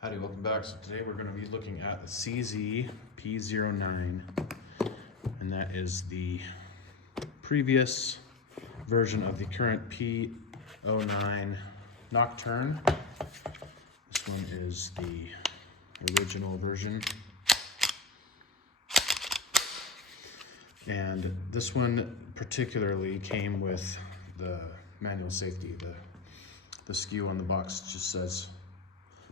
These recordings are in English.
Howdy, welcome back. So today we're going to be looking at the CZ P-09, and that is the previous version of the current P-09 Nocturne. This one is the original version. And this one particularly came with the manual safety. The SKU on the box just says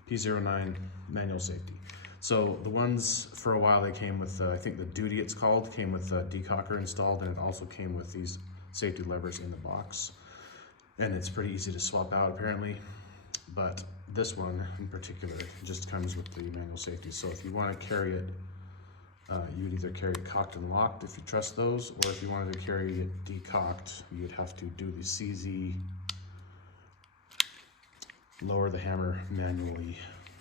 P-09 manual safety. So the ones for a while they came with, I think the Duty it's called, came with a decocker installed, and it also came with these safety levers in the box. And it's pretty easy to swap out apparently, but this one in particular just comes with the manual safety. So if you want to carry it, you'd either carry it cocked and locked if you trust those, or if you wanted to carry it decocked, you'd have to do the CZ, lower the hammer manually,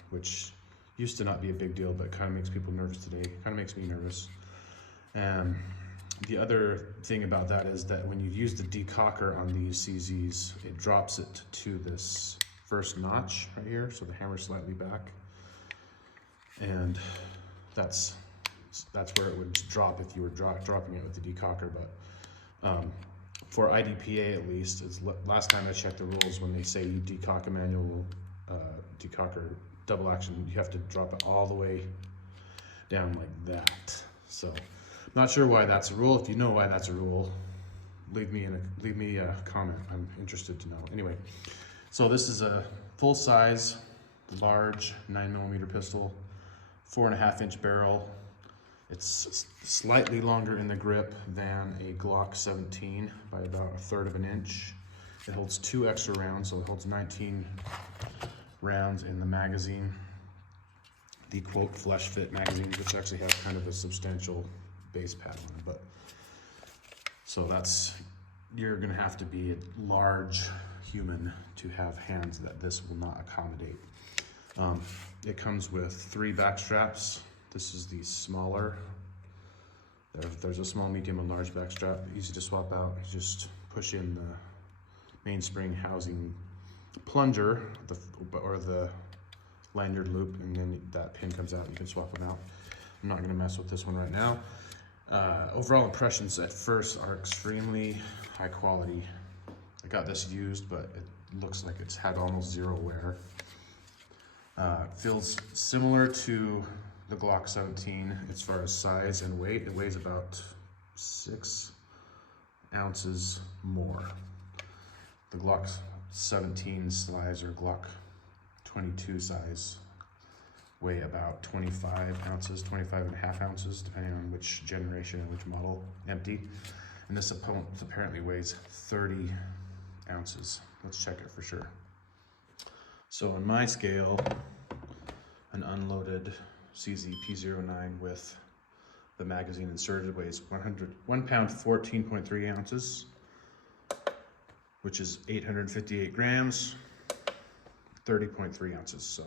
which used to not be a big deal, but kind of makes people nervous today. Kind of makes me nervous. And the other thing about that is that when you use the decocker on these CZs, it drops it to this first notch right here, so the hammer's slightly back, and that's where it would drop if you were dropping it with the decocker. But for IDPA at least, last time I checked the rules, when they say you decock a manual decocker double action, you have to drop it all the way down like that. So not sure why that's a rule. If you know why that's a rule, leave me a comment. I'm interested to know. Anyway, so this is a full size, large 9mm pistol, 4.5-inch barrel. It's slightly longer in the grip than a Glock 17 by about 1/3 of an inch. It holds 2 extra rounds, so it holds 19 rounds in the magazine. The quote flesh fit magazines, which actually have kind of a substantial base pad on it. But so you're gonna have to be a large human to have hands that this will not accommodate. It comes with 3 backstraps. This is the smaller. There's a small, medium, and large backstrap. Easy to swap out. You just push in the mainspring housing plunger or the lanyard loop, and then that pin comes out and you can swap them out. I'm not going to mess with this one right now. Overall impressions at first are extremely high quality. I got this used, but it looks like it's had almost zero wear. Feels similar to the Glock 17 as far as size and weight. It weighs about 6 ounces more. The Glock 17 size or Glock 22 size weigh about 25 ounces, 25.5 ounces, depending on which generation and which model, empty. And this apparently weighs 30 ounces. Let's check it for sure. So on my scale, an unloaded CZ P-09 with the magazine inserted weighs 1 pound 14.3 ounces, which is 858 grams, 30.3 ounces. So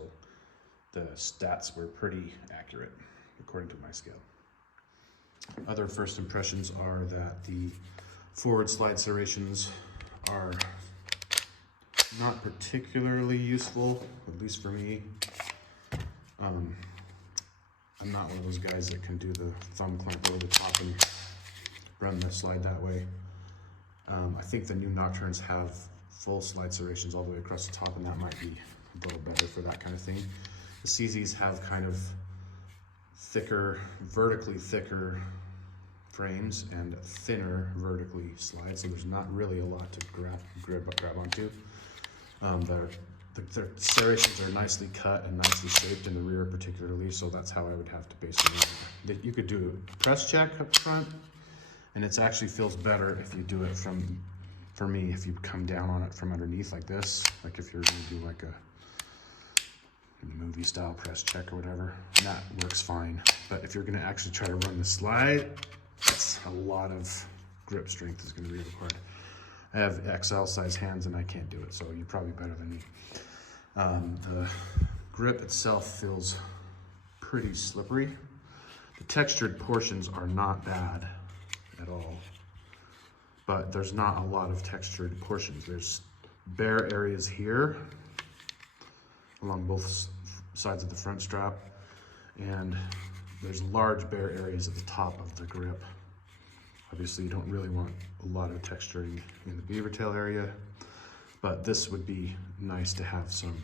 the stats were pretty accurate according to my scale. Other first impressions are that the forward slide serrations are not particularly useful, at least for me. I'm not one of those guys that can do the thumb clamp over the top and run the slide that way. I think the new Nocturnes have full slide serrations all the way across the top, and that might be a little better for that kind of thing. The CZs have kind of thicker, vertically thicker frames and thinner vertically slides, so there's not really a lot to grab onto. Their serrations are nicely cut and nicely shaped in the rear particularly, so that's how I would have to base it on. You could do a press check up front, and it actually feels better if you do it for me, if you come down on it from underneath like this, like if you're gonna do like a movie style press check or whatever, that works fine. But if you're gonna actually try to run the slide, that's a lot of grip strength is gonna be required. I have XL size hands and I can't do it, so you're probably better than me. The grip itself feels pretty slippery. The textured portions are not bad at all, but there's not a lot of textured portions. There's bare areas here along both sides of the front strap, and there's large bare areas at the top of the grip. Obviously you don't really want a lot of texturing in the beaver tail area, but this would be nice to have some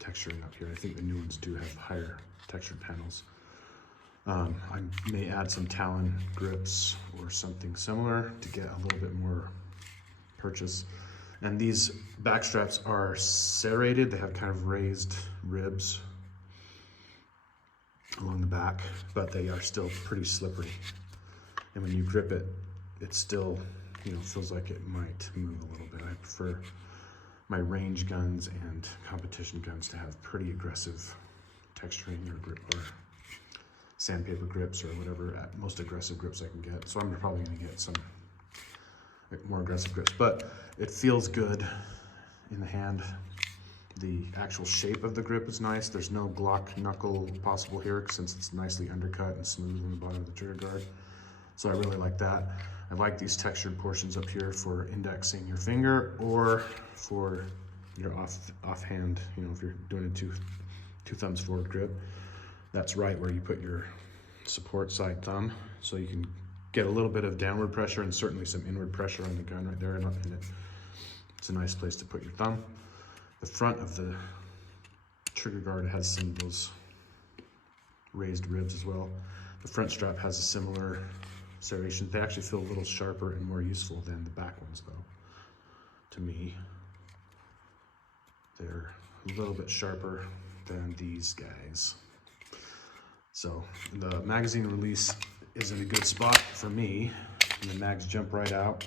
texturing up here. I think the new ones do have higher textured panels. I may add some Talon grips or something similar to get a little bit more purchase. And these back straps are serrated. They have kind of raised ribs along the back, but they are still pretty slippery. And when you grip it, it still, you know, feels like it might move a little bit. I prefer my range guns and competition guns to have pretty aggressive texturing or grip or sandpaper grips or whatever most aggressive grips I can get. So I'm probably gonna get some more aggressive grips, but it feels good in the hand. The actual shape of the grip is nice. There's no Glock knuckle possible here since it's nicely undercut and smooth on the bottom of the trigger guard. So I really like that. I like these textured portions up here for indexing your finger or for your offhand, you know, if you're doing a two thumbs forward grip. That's right where you put your support side thumb, so you can get a little bit of downward pressure and certainly some inward pressure on the gun right there, and it's a nice place to put your thumb. The front of the trigger guard has some of those raised ribs as well. The front strap has a similar serration. They actually feel a little sharper and more useful than the back ones though, to me. They're a little bit sharper than these guys. So the magazine release is in a good spot for me. And the mags jump right out.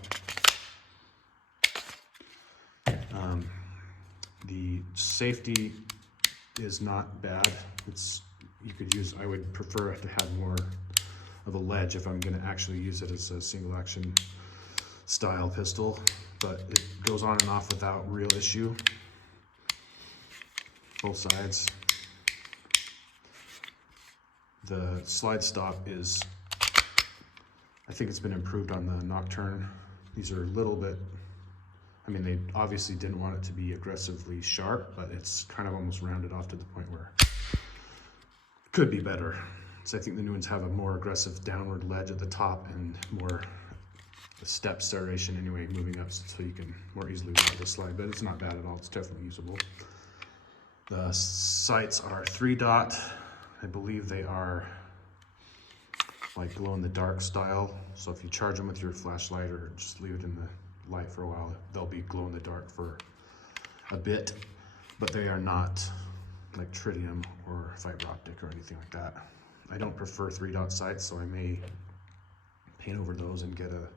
The safety is not bad. I would prefer to have more of a ledge if I'm gonna actually use it as a single action style pistol, but it goes on and off without real issue. Both sides. The slide stop is, I think it's been improved on the Nocturne. These are a little bit, I mean, they obviously didn't want it to be aggressively sharp, but it's kind of almost rounded off to the point where it could be better. So I think the new ones have a more aggressive downward ledge at the top and more step serration anyway, moving up so you can more easily ride the slide, but it's not bad at all. It's definitely usable. The sights are 3-dot. I believe they are like glow in the dark style. So if you charge them with your flashlight or just leave it in the light for a while, they'll be glow in the dark for a bit, but they are not like tritium or fiber optic or anything like that. I don't prefer 3-dot sights, so I may paint over those and get a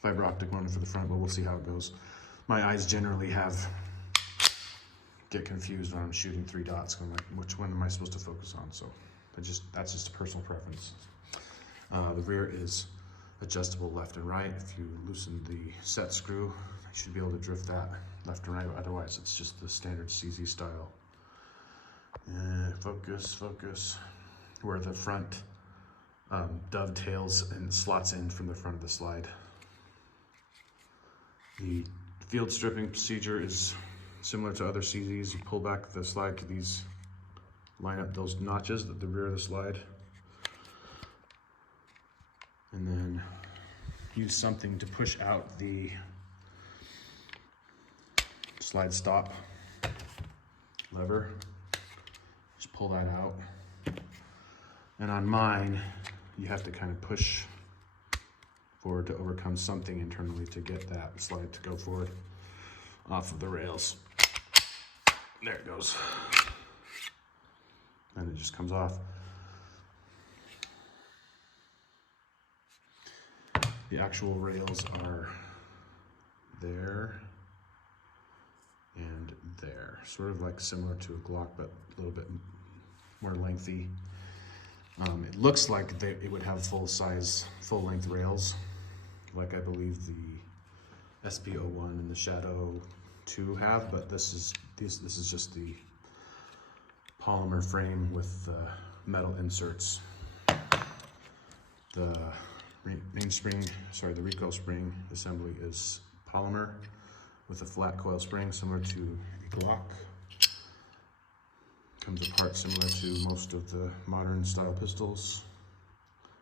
fiber optic one for the front, but we'll see how it goes. My eyes generally get confused when I'm shooting 3 dots, going like, which one am I supposed to focus on? So that's just a personal preference. The rear is adjustable left and right. If you loosen the set screw, you should be able to drift that left and right. Otherwise, it's just the standard CZ style. Focus. Where the front dovetails and slots in from the front of the slide. The field stripping procedure is similar to other CZs. You pull back the slide to line up those notches at the rear of the slide. And then use something to push out the slide stop lever. Just pull that out. And on mine, you have to kind of push forward to overcome something internally to get that slide to go forward off of the rails. There it goes. And it just comes off. The actual rails are there and there. Sort of like similar to a Glock, but a little bit more lengthy. It looks like it would have full length rails, like I believe the SP-01 and the Shadow 2 have, but this is just the polymer frame with the metal inserts. The the recoil spring assembly is polymer with a flat coil spring similar to a Glock. comes apart similar to most of the modern style pistols.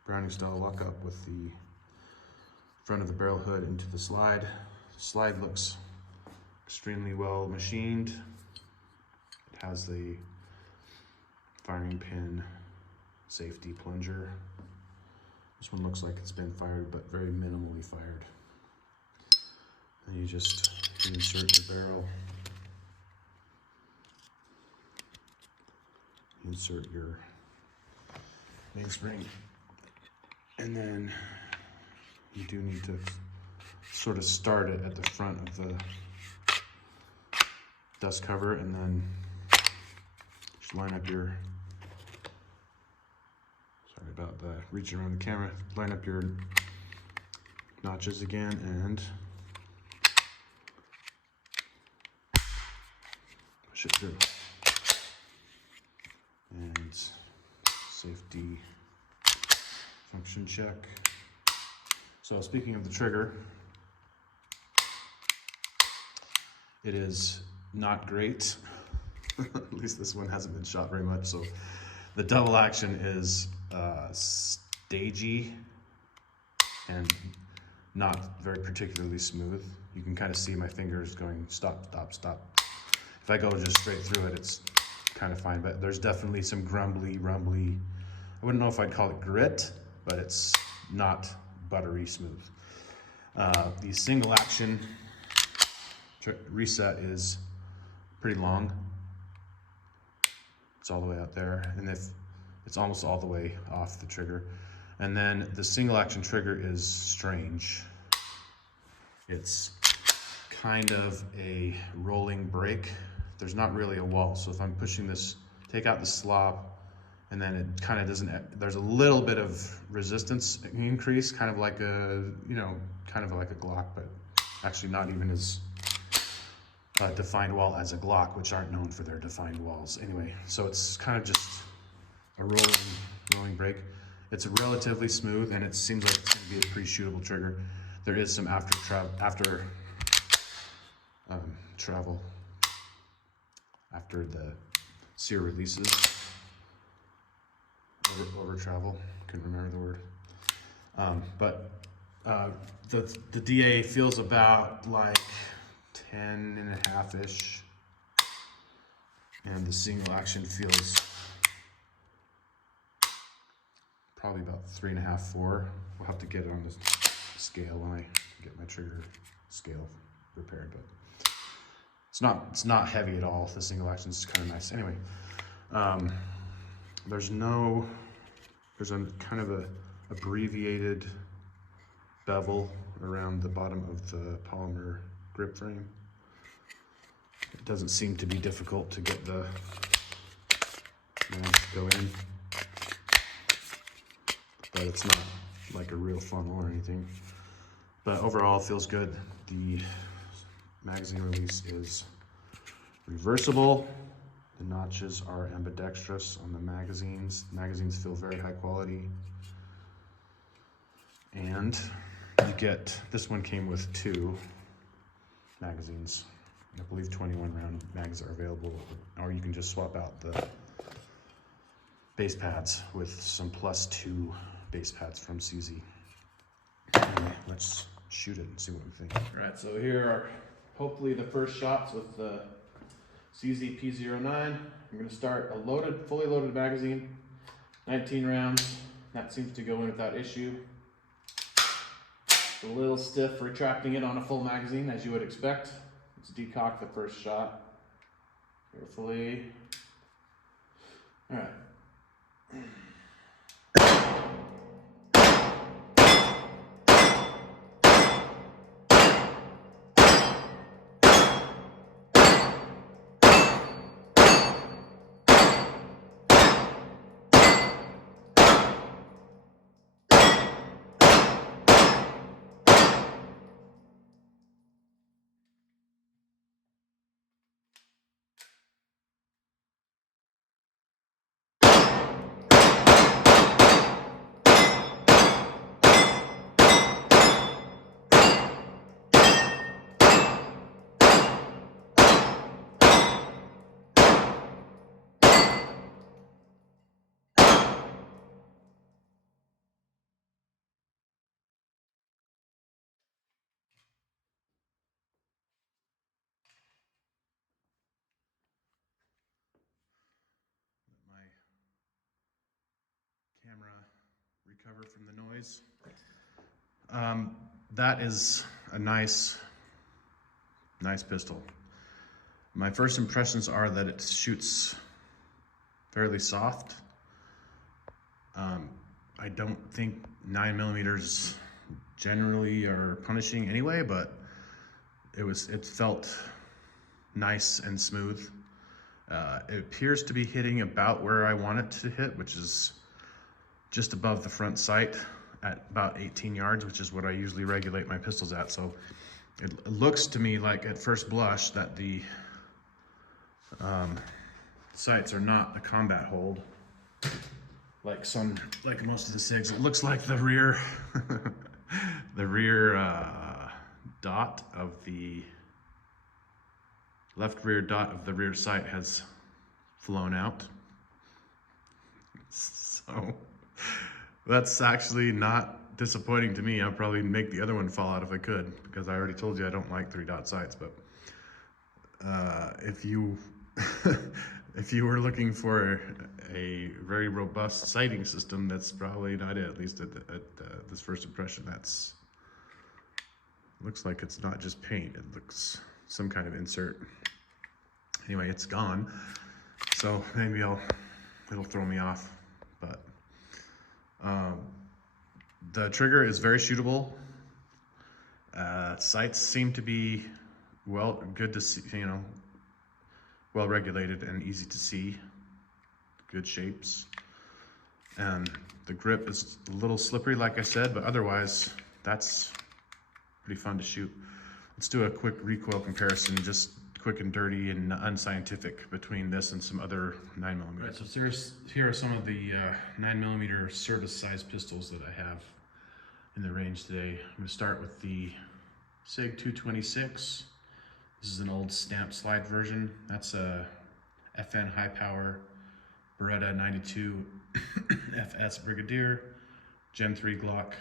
Browning style lockup with the front of the barrel hood into the slide. The slide looks extremely well machined. It has the firing pin safety plunger. This one looks like it's been fired, but very minimally fired. And you just insert the barrel, insert your mainspring, and then you do need to sort of start it at the front of the dust cover, and then just line up your, sorry about the reaching around the camera, line up your notches again and push it through. And safety function check. So speaking of the trigger, it is not great. At least this one hasn't been shot very much. So the double action is stagey and not very particularly smooth. You can kind of see my fingers going stop, stop, stop. If I go just straight through it, it's kind of fine, but there's definitely some grumbly, rumbly, I wouldn't know if I'd call it grit, but it's not buttery smooth. The single action reset is pretty long. It's all the way out there, and if it's almost all the way off the trigger. And then the single action trigger is strange. It's kind of a rolling brake. There's not really a wall, so if I'm pushing this, take out the slop, and then it kind of doesn't, there's a little bit of resistance increase, kind of like a, you know, kind of like a Glock, but actually not even as defined wall as a Glock, which aren't known for their defined walls. Anyway, so it's kind of just a rolling brake. It's relatively smooth, and it seems like it's going to be a pretty shootable trigger. There is some after travel after the sear releases. Over travel, couldn't remember the word. But the DA feels about like 10.5-ish, and the single action feels probably about 3.5, 4. We'll have to get it on the scale when I get my trigger scale repaired, but it's not heavy at all. The single action is kind of nice. Anyway, there's a kind of a abbreviated bevel around the bottom of the polymer grip frame. It doesn't seem to be difficult to get the mounts to go in, but it's not like a real funnel or anything. But overall, it feels good. The magazine release is reversible. The notches are ambidextrous on the magazines. The magazines feel very high quality. And you get, this one came with 2 magazines. I believe 21 round mags are available, or you can just swap out the base pads with some +2 base pads from CZ. Anyway, let's shoot it and see what we think. All right, so here are hopefully the first shots with the CZ P-09. I'm gonna start a fully loaded magazine, 19 rounds. That seems to go in without issue. It's a little stiff retracting it on a full magazine, as you would expect. Let's decock the first shot carefully. All right. recover from the noise. That is a nice pistol. My first impressions are that it shoots fairly soft. I don't think 9mm generally are punishing anyway, but it felt nice and smooth. It appears to be hitting about where I want it to hit, which is just above the front sight at about 18 yards, which is what I usually regulate my pistols at. So it looks to me like at first blush that the sights are not a combat hold like most of the SIGs. It looks like the rear the rear dot of the left rear dot of the rear sight has flown out. So that's actually not disappointing to me. I'll probably make the other one fall out if I could, because I already told you I don't like 3-dot sights. But if you if you were looking for a very robust sighting system, that's probably not it. At least at this first impression, looks like it's not just paint. It looks some kind of insert. Anyway, it's gone, so maybe it'll throw me off. But the trigger is very shootable. Sights seem to be good to see, well regulated and easy to see, good shapes. And the grip is a little slippery, like I said, but otherwise that's pretty fun to shoot. Let's do a quick recoil comparison, just quick and dirty and unscientific, between this and some other 9mm. Right, so here are some of the 9mm service size pistols that I have in the range today. I'm going to start with the SIG 226. This is an old stamp slide version. That's a FN high power Beretta 92 FS Brigadier, Gen 3 Glock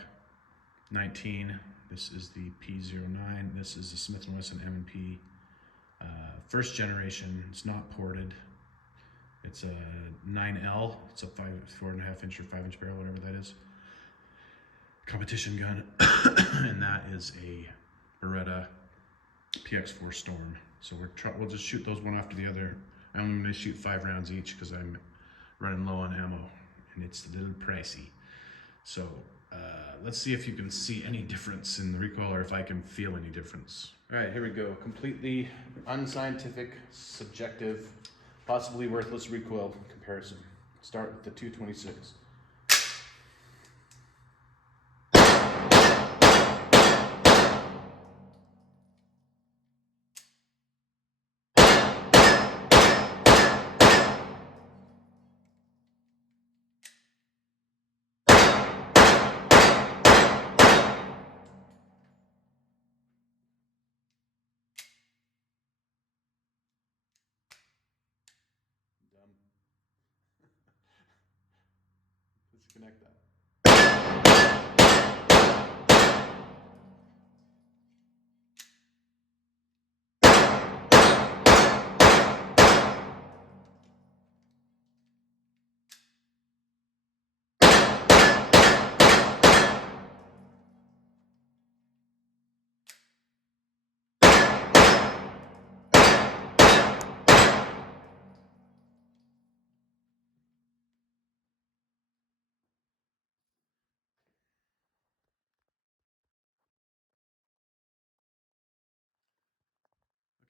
19. This is the P-09. This is the Smith & Wesson M&P first generation. It's not ported. It's a 9L. It's a 4.5 inch or 5 inch barrel, whatever that is. Competition gun, and that is a Beretta PX4 Storm. So we'll just shoot those one after the other. I'm going to shoot 5 rounds each because I'm running low on ammo, and it's a little pricey. So let's see if you can see any difference in the recoil, or if I can feel any difference. All right, here we go. Completely unscientific, subjective, possibly worthless recoil comparison. Start with the 226. Let's connect that.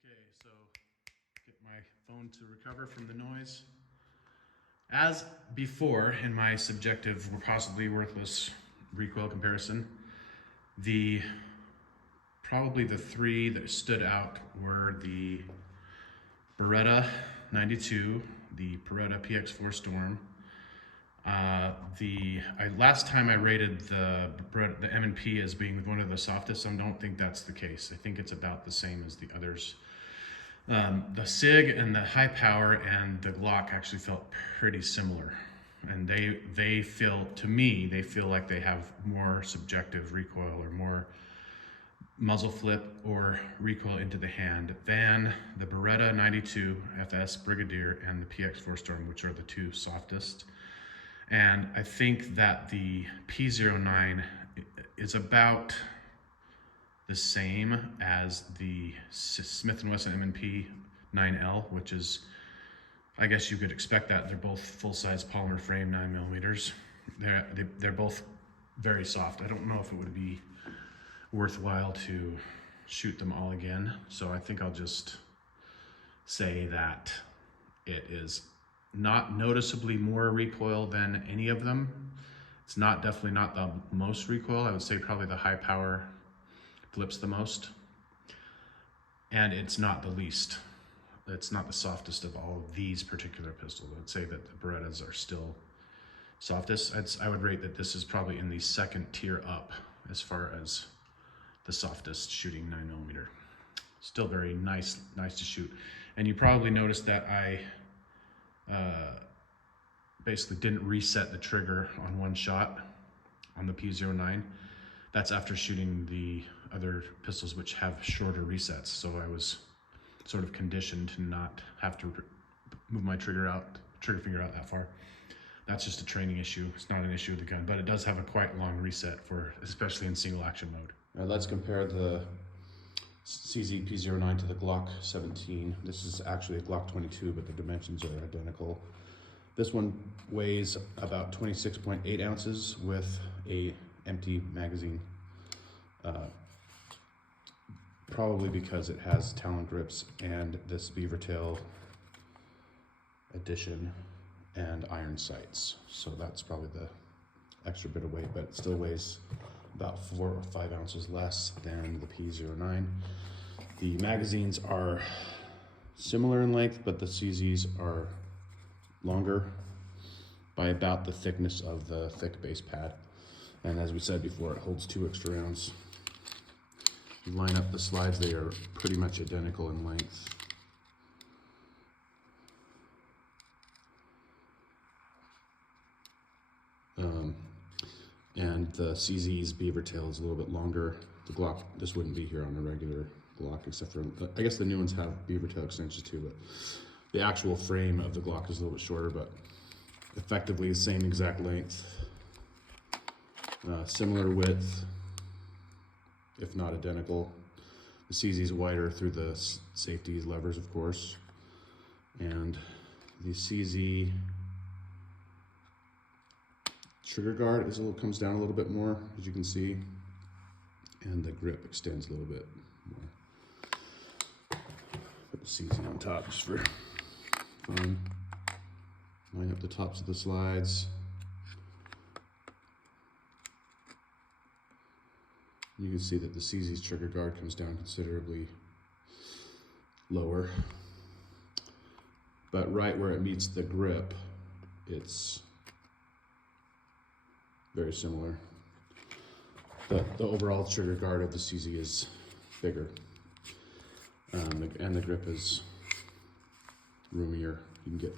Okay, so get my phone to recover from the noise. As before, in my subjective or possibly worthless recoil comparison, probably the 3 that stood out were the Beretta 92, the Beretta PX4 Storm. Last time I rated the M&P as being one of the softest. I don't think that's the case. I think it's about the same as the others. The SIG and the high power and the Glock actually felt pretty similar, and they feel, to me, they feel like they have more subjective recoil, or more muzzle flip or recoil into the hand than the Beretta 92 FS Brigadier and the PX4 Storm, which are the 2 softest. And I think that the P-09 is about the same as the Smith & Wesson M&P 9L, which is, I guess you could expect that. They're both full-size polymer frame 9mm. They're both very soft. I don't know if it would be worthwhile to shoot them all again, so I think I'll just say that it is not noticeably more recoil than any of them. It's definitely not the most recoil. I would say probably the high power flips the most, and it's not the least. It's not the softest of all of these particular pistols. I'd say that the Berettas are still softest. I would rate that this is probably in the second tier up as far as the softest shooting 9mm. Still very nice to shoot. And you probably noticed that I basically didn't reset the trigger on one shot on the P-09. That's after shooting the other pistols which have shorter resets. So I was sort of conditioned to not have to move my trigger finger out that far. That's just a training issue. It's not an issue with the gun, but it does have a quite long reset especially in single action mode. Now let's compare the CZ P-09 to the Glock 17. This is actually a Glock 22, but the dimensions are identical. This one weighs about 26.8 ounces with a empty magazine. Probably because it has Talon grips and this beaver tail addition and iron sights. So that's probably the extra bit of weight, but it still weighs about 4 or 5 ounces less than the P-09. The magazines are similar in length, but the CZs are longer by about the thickness of the thick base pad. And as we said before, it holds 2 extra rounds. You line up the slides, they are pretty much identical in length. And the CZ's beaver tail is a little bit longer. The Glock, this wouldn't be here on a regular Glock, except for, I guess the new ones have beaver tail extensions too, but the actual frame of the Glock is a little bit shorter, but effectively the same exact length. Similar width, if not identical. The CZ is wider through the safety levers, of course. And the CZ trigger guard comes down a little bit more, as you can see. And the grip extends a little bit more. Put the CZ on top just for fun. Line up the tops of the slides. You can see that the CZ's trigger guard comes down considerably lower. But right where it meets the grip, it's very similar. The overall trigger guard of the CZ is bigger. And the grip is roomier. You can get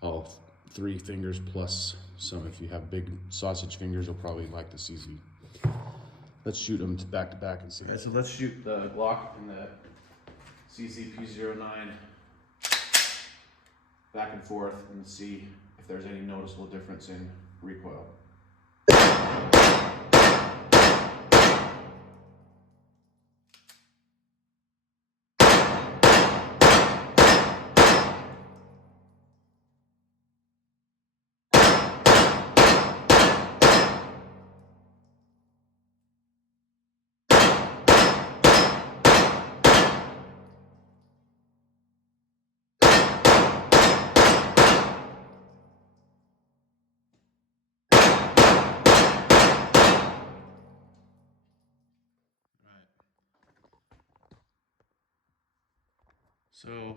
all 3 fingers plus some. If you have big sausage fingers, you'll probably like the CZ. Let's shoot them back to back and see. Alright, so let's shoot the Glock and the CZ P-09 back and forth and see if there's any noticeable difference in recoil. So,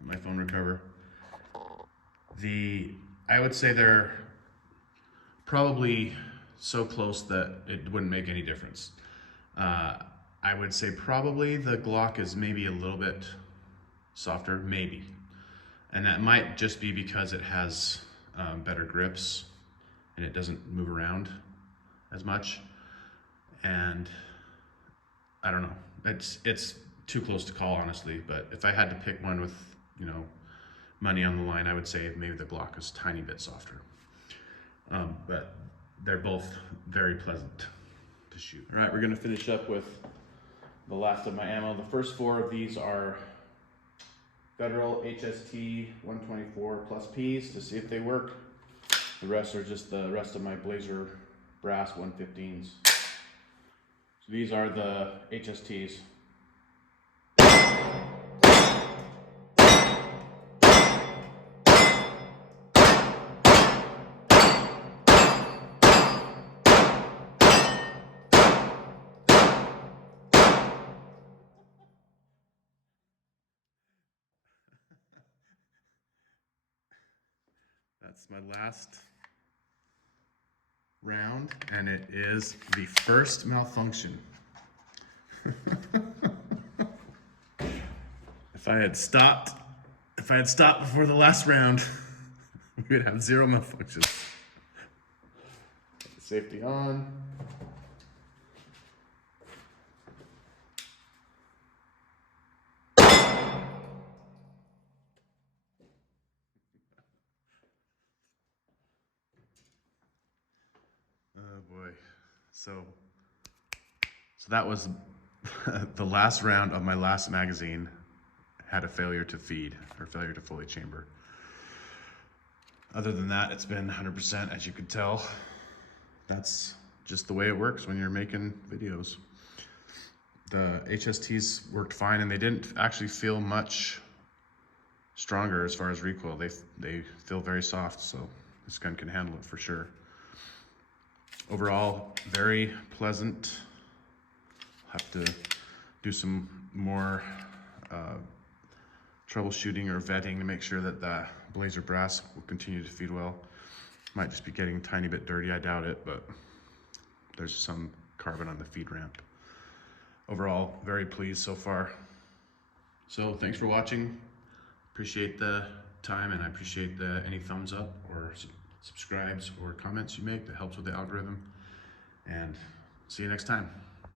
my phone recover. I would say they're probably so close that it wouldn't make any difference. I would say probably the Glock is maybe a little bit softer, maybe. And that might just be because it has better grips and it doesn't move around as much. And I don't know, it's too close to call, honestly, but if I had to pick one with, money on the line, I would say maybe the Glock is a tiny bit softer. But they're both very pleasant to shoot. All right, we're gonna finish up with the last of my ammo. The first 4 of these are Federal HST 124 plus Ps to see if they work. The rest are just the rest of my Blazer brass 115s. So these are the HSTs. That's my last round, and it is the first malfunction. If I had stopped before the last round, we would have 0 malfunctions. Safety on. Oh boy. So that was the last round of my last magazine had a failure to feed or failure to fully chamber. Other than that, it's been 100%, as you could tell. That's just the way it works when you're making videos. The HSTs worked fine, and they didn't actually feel much stronger as far as recoil. They feel very soft, so this gun can handle it for sure. Overall, very pleasant. Have to do some more troubleshooting or vetting to make sure that the Blazer brass will continue to feed well. Might just be getting a tiny bit dirty, I doubt it, but there's some carbon on the feed ramp. Overall, very pleased so far. So thanks for watching. Appreciate the time, and I appreciate any thumbs up or subscribes or comments you make. That helps with the algorithm. And see you next time.